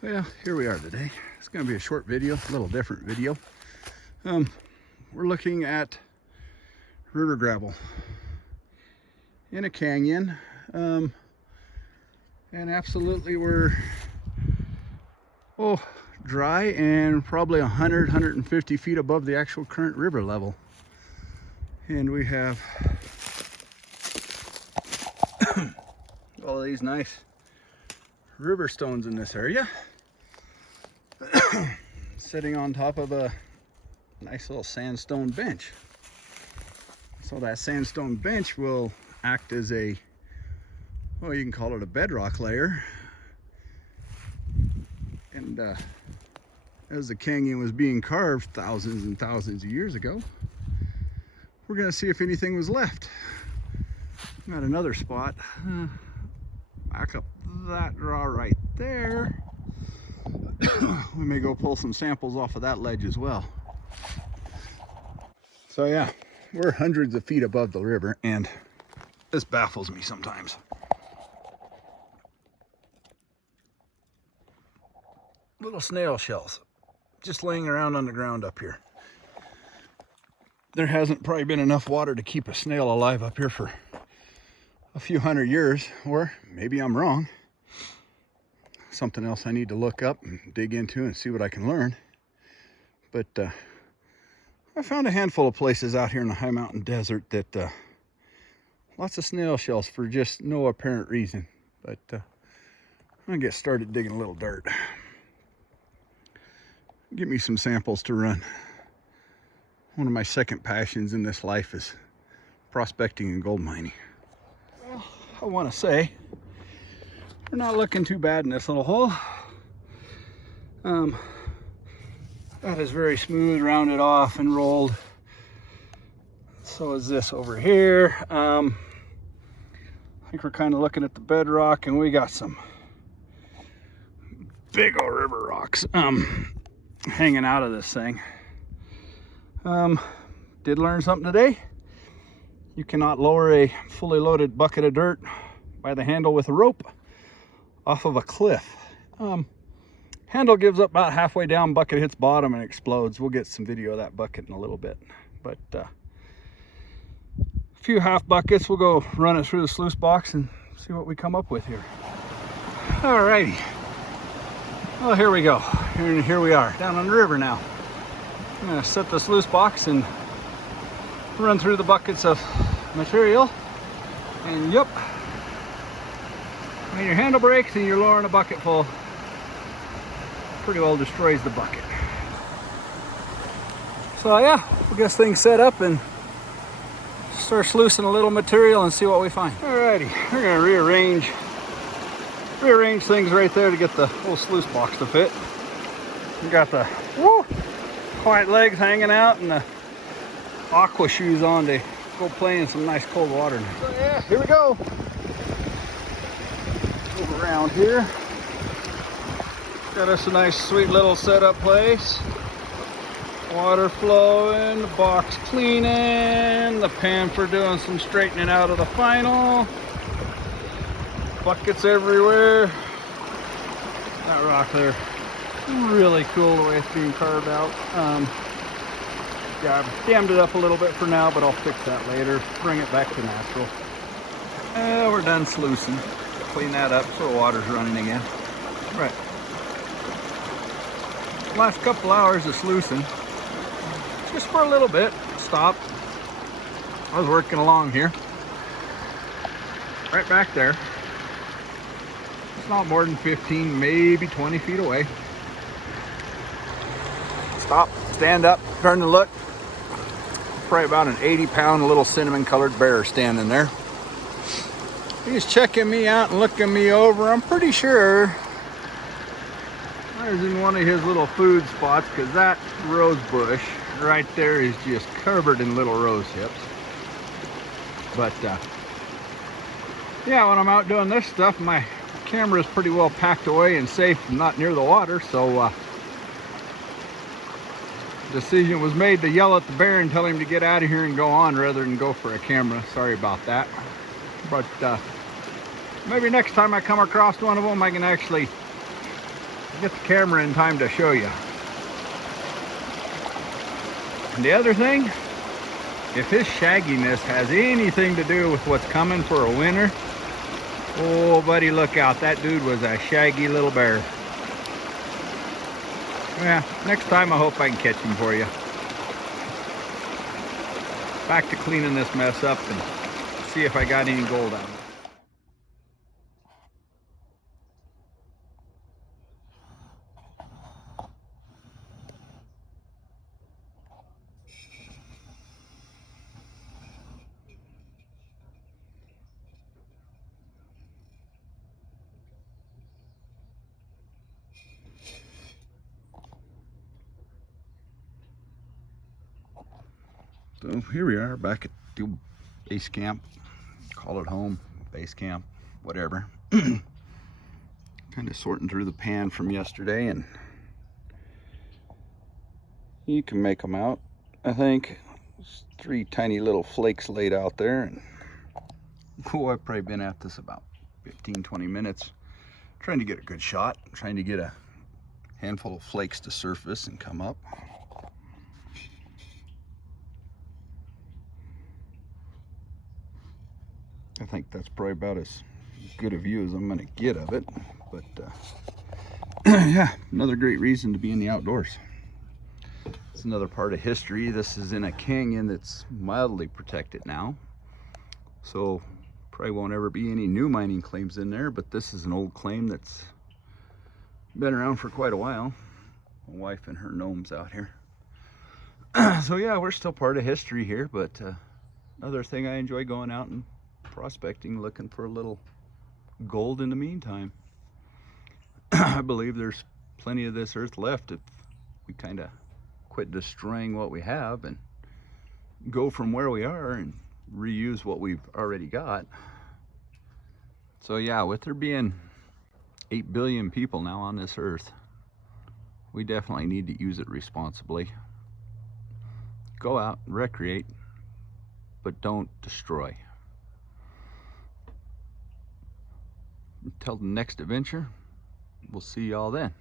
Well, here we are today. It's going to be a short video, a little different video. We're looking at river gravel in a canyon, and absolutely we're dry and probably 150 feet above the actual current river level. And we have all of these nice river stones in this area, sitting on top of a nice little sandstone bench. So that sandstone bench will act as a, well, you can call it a bedrock layer. And as the canyon was being carved thousands and thousands of years ago, we're going to see if anything was left. Got another spot. Back up that draw right there. We may go pull some samples off of that ledge as well. So yeah, we're hundreds of feet above the river, and this baffles me sometimes. Little snail shells just laying around on the ground up here. There hasn't probably been enough water to keep a snail alive up here for a few hundred years, or maybe I'm wrong. Something else I need to look up and dig into and see what I can learn. But I found a handful of places out here in the high mountain desert that lots of snail shells for just no apparent reason. But I'm gonna get started digging a little dirt. Give me some samples to run. One of my second passions in this life is prospecting and gold mining. Well, I want to say we're not looking too bad in this little hole. That is very smooth, rounded off and rolled. So is this over here. I think we're kind of looking at the bedrock, and we got some big old river rocks hanging out of this thing. Did learn something today. You cannot lower a fully loaded bucket of dirt by the handle with a rope off of a cliff. Handle gives up about halfway down, bucket hits bottom and explodes. We'll get some video of that bucket in a little bit. But a few half buckets, we'll go run it through the sluice box and see what we come up with here. Alrighty. Well, here we go. Here we are, down on the river now. I'm gonna set the sluice box and run through the buckets of material. And yep, when your handle breaks and you're lowering a bucket full, pretty well destroys the bucket. So yeah, we'll get things set up and start sluicing a little material and see what we find. Alrighty, we're gonna rearrange things right there to get the whole sluice box to fit. We got the quiet legs hanging out and the aqua shoes on to go play in some nice cold water. So yeah, here we go. Move around here. Got us a nice sweet little setup place. Water flowing, the box cleaning, the pan for doing some straightening out of the final. Buckets everywhere. That rock there, really cool the way it's being carved out. Yeah, I've dammed it up a little bit for now, but I'll fix that later, bring it back to natural. We're done sluicing. Clean that up so the water's running again. Right. Last couple hours of sluicing, just for a little bit. Stop. I was working along here, right back there. It's not more than 15, maybe 20 feet away. Stop, stand up, turn to look. Probably about an 80-pound little cinnamon colored bear standing there. He's checking me out and looking me over. I'm pretty sure I was in one of his little food spots, because that rose bush right there is just covered in little rose hips. But yeah, when I'm out doing this stuff, my camera is pretty well packed away and safe and not near the water, so decision was made to yell at the bear and tell him to get out of here and go on rather than go for a camera. Sorry about that. But maybe next time I come across one of them, I can actually Get the camera in time to show you. And the other thing, if his shagginess has anything to do with what's coming for a winter, oh buddy, look out, that dude was a shaggy little bear. Yeah, next time I hope I can catch him for you. Back to cleaning this mess up and see if I got any gold out of it. So here we are back at the base camp. Call it home, base camp, whatever. Kind of sorting through the pan from yesterday, and you can make them out. I think there's 3 tiny little flakes laid out there, and oh, I've probably been at this about 15-20 minutes trying to get a good shot, trying to get a handful of flakes to surface and come up. I think that's probably about as good a view as I'm going to get of it. But yeah, another great reason to be in the outdoors. It's another part of history. This is in a canyon that's mildly protected now. So probably won't ever be any new mining claims in there, but this is an old claim that's been around for quite a while. My wife and her gnomes out here. So yeah, we're still part of history here, but another thing I enjoy going out and prospecting, looking for a little gold in the meantime. I believe there's plenty of this earth left if we kind of quit destroying what we have and go from where we are and reuse what we've already got. So yeah, with there being 8 billion people now on this earth, we definitely need to use it responsibly. Go out and recreate, but don't destroy. Until the next adventure, we'll see y'all then.